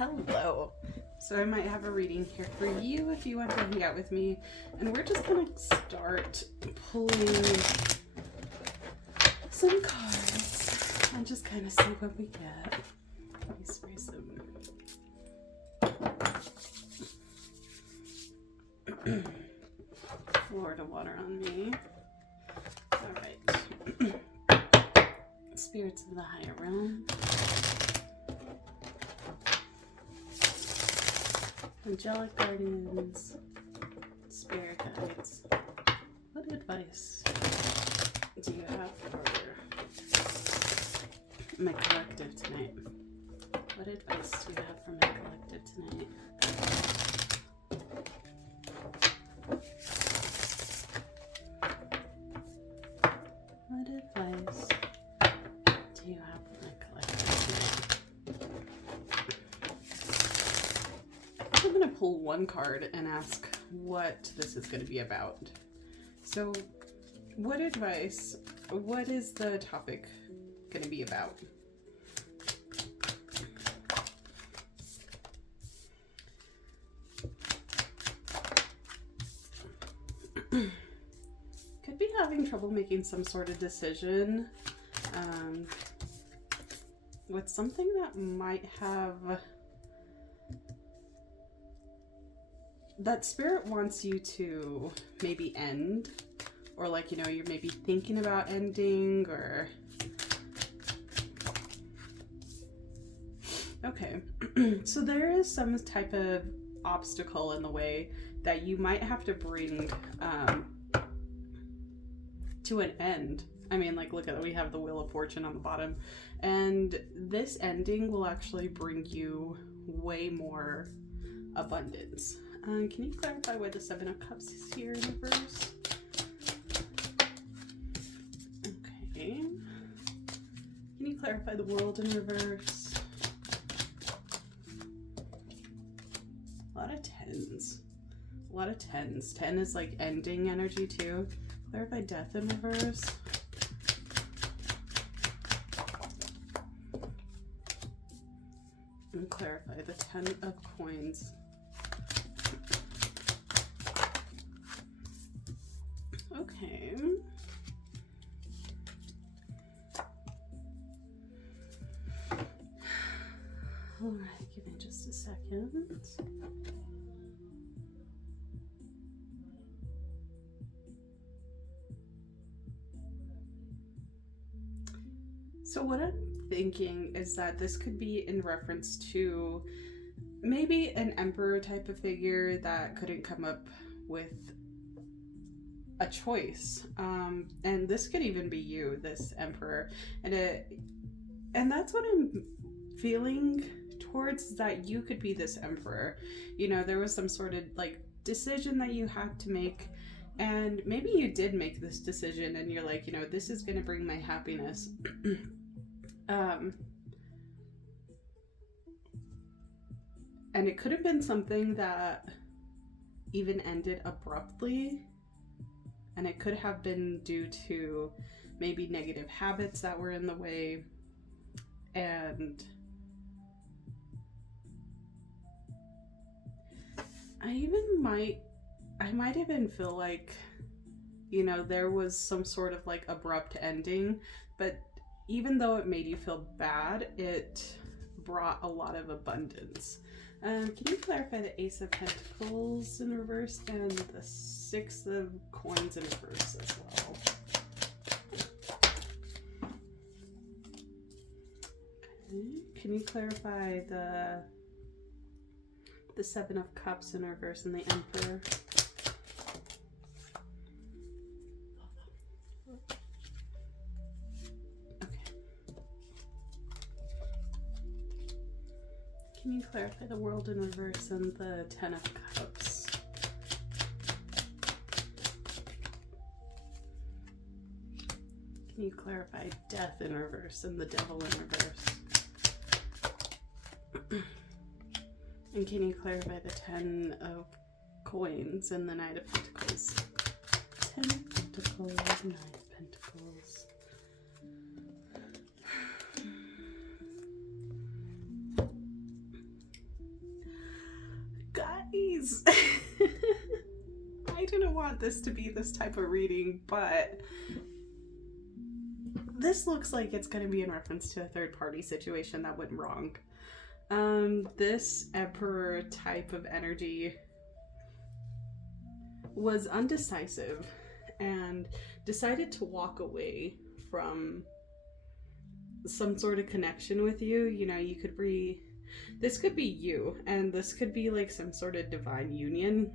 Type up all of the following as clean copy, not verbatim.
Hello. So I might have a reading here for you if you want to hang out with me. And we're just going to start pulling some cards and just kind of see what we get. Let me spray some. Florida water on me. All right. Spirits of the higher realm. Angelic guardians, spirit guides, what advice do you have for my collective tonight? What advice do you have for my collective tonight? What advice do you have for my collective tonight? I'm going to pull one card and ask what this is going to be about. So, what advice, what is the topic going to be about? Could be having trouble making some sort of decision with something that might have... that spirit wants you to maybe end, or like, you know, you're maybe thinking about ending, or... Okay, so there is some type of obstacle in the way that you might have to bring to an end. I mean, like, look at it, we have the Wheel of Fortune on the bottom, and this ending will actually bring you way more abundance. Can you clarify why the Seven of Cups is here in reverse? Okay. Can you clarify the World in reverse? A lot of tens. A lot of tens. 10 is like ending energy too. Clarify Death in reverse. And clarify the 10 of Coins. Okay. All right, give me just a second. So what I'm thinking is that this could be in reference to maybe an emperor type of figure that couldn't come up with a choice, and this could even be you, this emperor, and that's what I'm feeling towards, that you could be this emperor. You know, there was some sort of like decision that you had to make, and maybe you did make this decision and you're like, you know, this is going to bring my happiness. And it could have been something that even ended abruptly. And it could have been due to maybe negative habits that were in the way. And I might even feel like, you know, there was some sort of like abrupt ending, but even though it made you feel bad, it brought a lot of abundance. Can you clarify the Ace of Pentacles in reverse and the Six of Coins in reverse as well? Okay. Can you clarify the Seven of Cups in reverse and the Emperor? Can you clarify the World in reverse and the Ten of Cups? Can you clarify Death in reverse and the Devil in reverse? And can you clarify the Ten of Coins and the Knight of Pentacles? Ten of Pentacles, Knight of Pentacles. guys. I didn't want this to be this type of reading, but this looks like it's going to be in reference to a third-party situation that went wrong. This Emperor type of energy was undecisive and decided to walk away from some sort of connection with you. You know, you could this could be you, and this could be like some sort of divine union.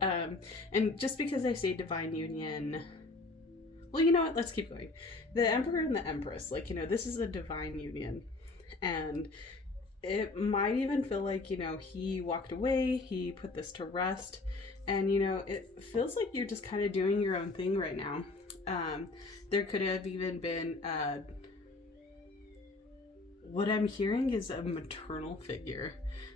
And just because I say divine union, well, you know what, let's keep going. The Emperor and the Empress, like, you know, this is a divine union, and it might even feel like, you know, he walked away, he put this to rest, and, you know, it feels like you're just kind of doing your own thing right now. There could have even been what I'm hearing is a maternal figure.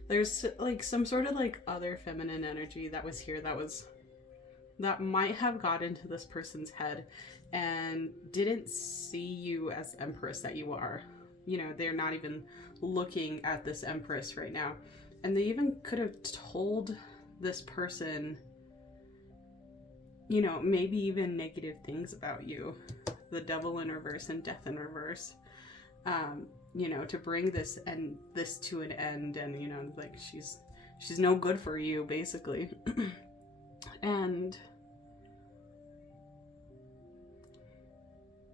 There's like some sort of like other feminine energy that was here that might have got into this person's head and didn't see you as Empress that you are. You know, they're not even looking at this Empress right now. And they even could have told this person, you know, maybe even negative things about you. The Devil in reverse and Death in reverse. You know, to bring this to an end, and, you know, like she's no good for you, basically. And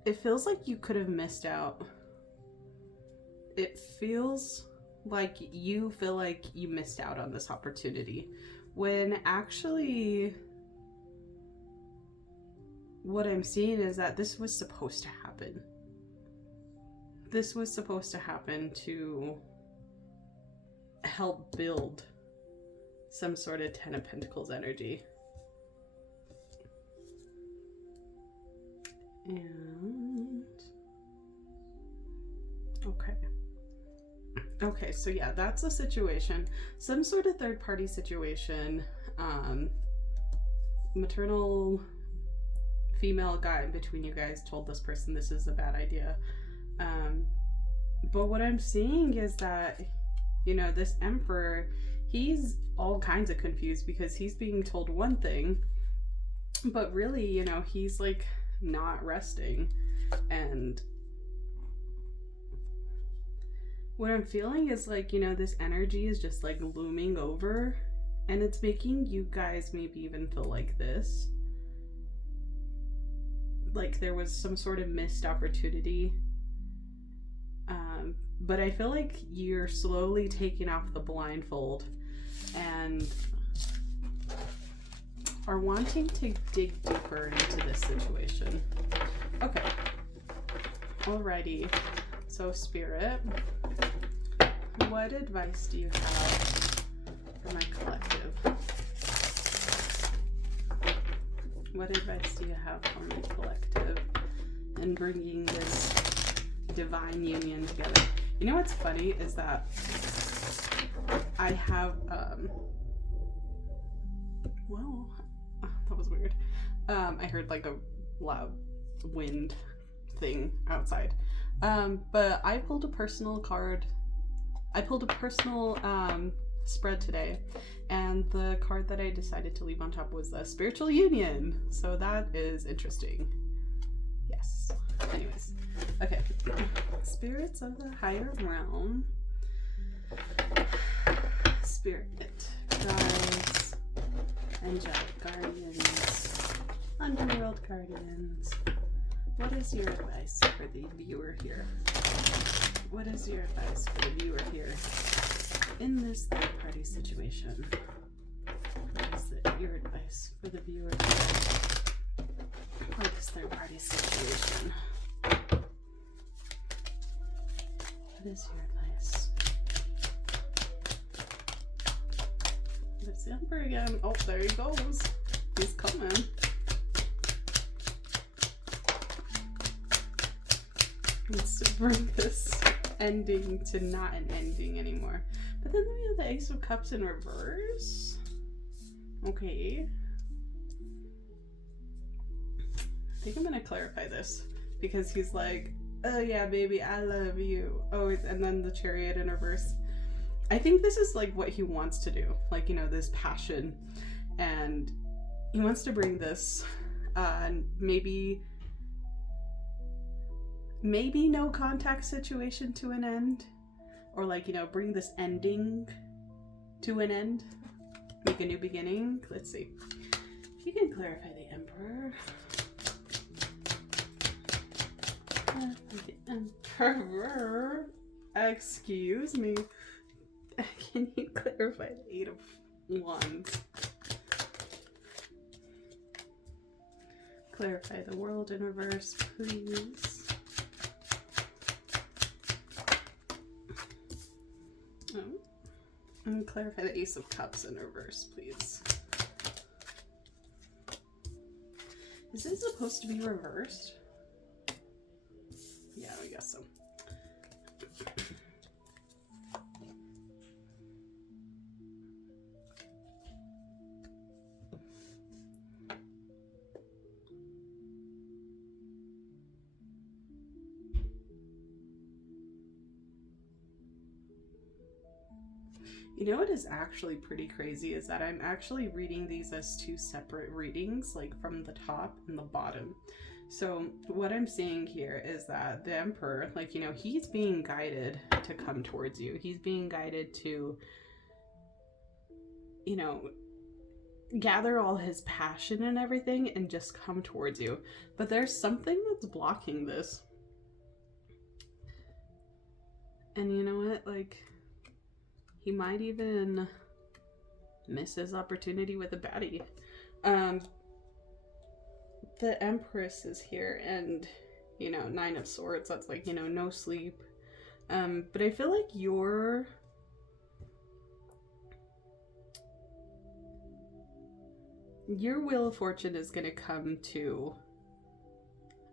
it feels like you could have missed out. It feels like you feel like you missed out on this opportunity, when actually what I'm seeing is that this was supposed to happen. This was supposed to happen to help build some sort of Ten of Pentacles energy. And okay, so yeah, that's a situation. Some sort of third-party situation. Maternal female guy between you guys told this person this is a bad idea. But what I'm seeing is that, you know, this Emperor, he's all kinds of confused because he's being told one thing, but really, you know, he's like not resting. And what I'm feeling is like, you know, this energy is just like looming over, and it's making you guys maybe even feel like this. Like there was some sort of missed opportunity. But I feel like you're slowly taking off the blindfold and are wanting to dig deeper into this situation. Okay. Alrighty. So, Spirit, what advice do you have for my collective? What advice do you have for my collective in bringing this divine union together? You know what's funny is that I have, well, that was weird. I heard like a loud wind thing outside. But I pulled a personal card. I pulled a personal spread today, and the card that I decided to leave on top was the Spiritual Union. So that is interesting. Yes. Anyways. Okay. Spirits of the higher realm. Spirit guides. Angelic guardians. Underworld guardians. What is your advice for the viewer here? What is your advice for the viewer here in this third-party situation? What is your advice for the viewer here for this third-party situation? What is your advice? There's the Emperor again. Oh, there he goes. He's coming. Let's bring this ending to not an ending anymore. But then we have the Ace of Cups in reverse. Okay. I think I'm gonna clarify this because he's like, oh yeah, baby, I love you. Oh, and then the Chariot in reverse. I think this is like what he wants to do, like, you know, this passion, and he wants to bring this maybe no contact situation to an end, or like, you know, bring this ending to an end, make a new beginning. Let's see. You can clarify the Emperor. The Emperor. Excuse me. Can you clarify the Eight of Wands? Clarify the World in reverse, please. Oh. And clarify the Ace of Cups in reverse, please. Is it supposed to be reversed? Yeah, I guess so. You know what is actually pretty crazy is that I'm actually reading these as two separate readings, like from the top and the bottom. So what I'm seeing here is that the Emperor, like, you know, he's being guided to come towards you. He's being guided to, you know, gather all his passion and everything and just come towards you. But there's something that's blocking this. And you know what? Like, he might even miss his opportunity with a baddie. The Empress is here, and, you know, Nine of Swords, that's like, you know, no sleep. But I feel like your Wheel of Fortune is gonna come to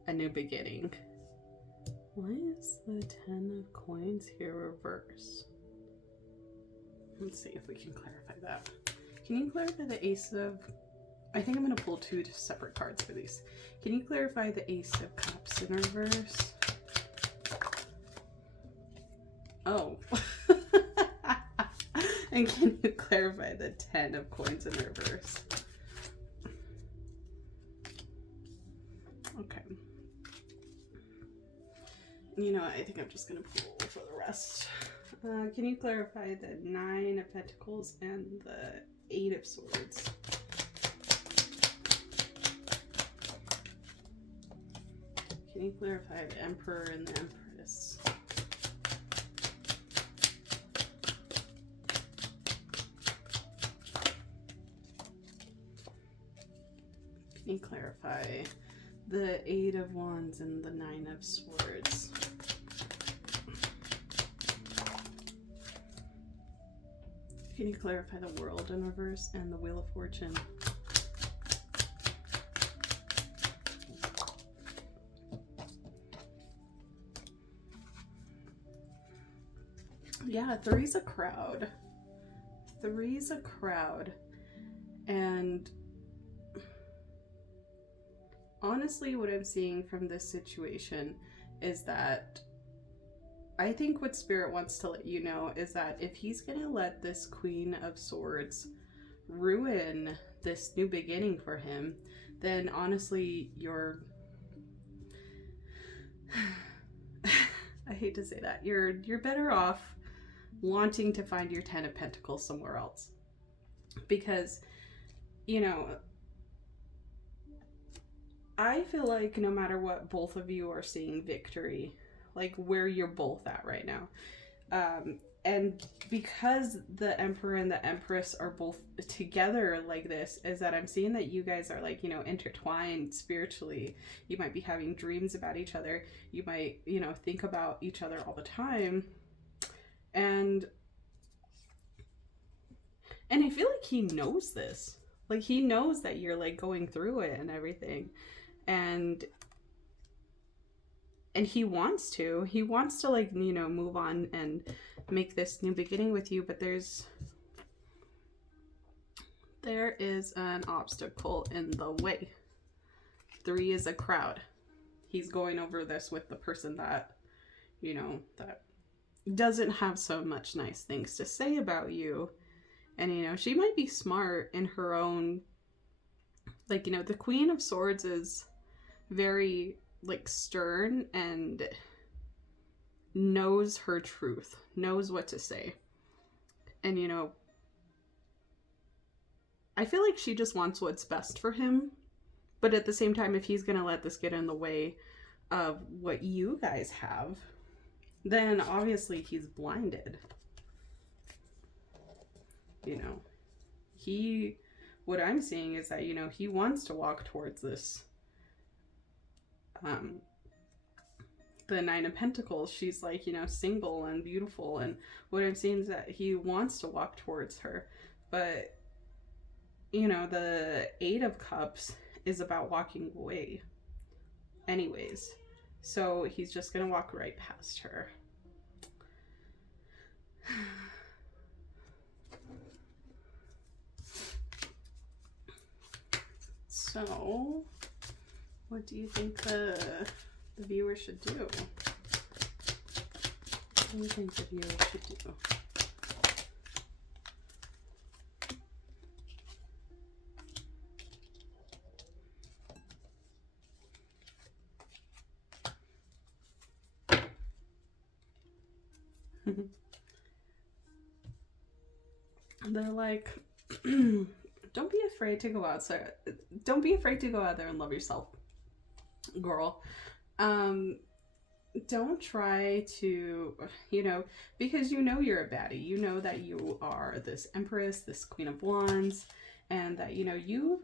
a new beginning. Why is the Ten of Coins here reversed? Let's see if we can clarify that. Can you clarify the Ace of... I think I'm going to pull two separate cards for these. Can you clarify the Ace of Cups in reverse? Oh. And can you clarify the Ten of Coins in reverse? Okay. You know, I think I'm just going to pull for the rest. Can you clarify the Nine of Pentacles and the Eight of Swords? Can you clarify the Emperor and the Empress? Can you clarify the Eight of Wands and the Nine of Swords? Can you clarify the World in reverse and the Wheel of Fortune? Yeah, three's a crowd. Three's a crowd. And honestly, what I'm seeing from this situation is that I think what Spirit wants to let you know is that if he's going to let this Queen of Swords ruin this new beginning for him, then honestly, you're... I hate to say that. You're better off wanting to find your Ten of Pentacles somewhere else. Because, you know, I feel like no matter what, both of you are seeing victory. Like where you're both at right now. And because the Emperor and the Empress are both together like this, is that I'm seeing that you guys are like, you know, intertwined spiritually. You might be having dreams about each other. You might, you know, think about each other all the time. And I feel like he knows this. Like he knows that you're like going through it and everything. And he wants to like, you know, move on and make this new beginning with you, but there is an obstacle in the way. Three is a crowd. He's going over this with the person that, you know, that doesn't have so much nice things to say about you. And, you know, she might be smart in her own, like, you know, the Queen of Swords is very, like, stern and knows her truth, knows what to say. And, you know, I feel like she just wants what's best for him. But at the same time, if he's going to let this get in the way of what you guys have, then obviously he's blinded. You know, what I'm seeing is that, you know, he wants to walk towards this. The Nine of Pentacles, she's like, you know, single and beautiful. And what I'm seeing is that he wants to walk towards her. But, you know, the Eight of Cups is about walking away anyways. So he's just going to walk right past her. So, what do you think the viewer should do? What do you think the viewer should do? They're like, don't be afraid to go outside. Don't be afraid to go out there and love yourself, girl. Don't try to, you know, because you know you're a baddie. You know that you are this Empress, this Queen of Wands, and that, you know you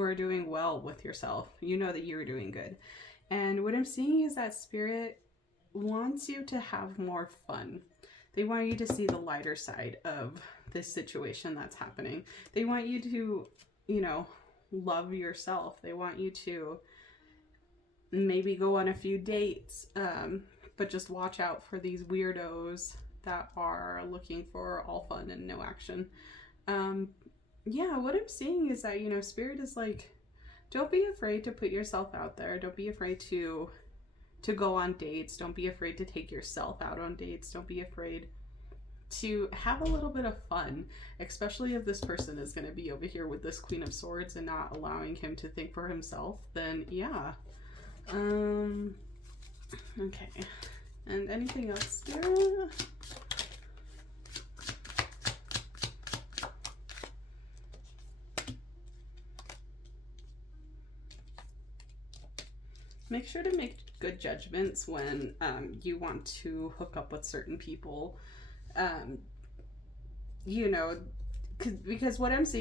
are doing well with yourself. You know that you're doing good. And what I'm seeing is that Spirit wants you to have more fun. They want you to see the lighter side of this situation that's happening. They want you to, you know, love yourself. They want you to maybe go on a few dates, but just watch out for these weirdos that are looking for all fun and no action. Yeah, what I'm seeing is that, you know, Spirit is like, don't be afraid to put yourself out there. Don't be afraid to go on dates. Don't be afraid to take yourself out on dates. Don't be afraid to have a little bit of fun, especially if this person is going to be over here with this Queen of Swords and not allowing him to think for himself. Then yeah. Okay. And anything else, Spirit? Make sure to make good judgments when you want to hook up with certain people. You know, because what I'm seeing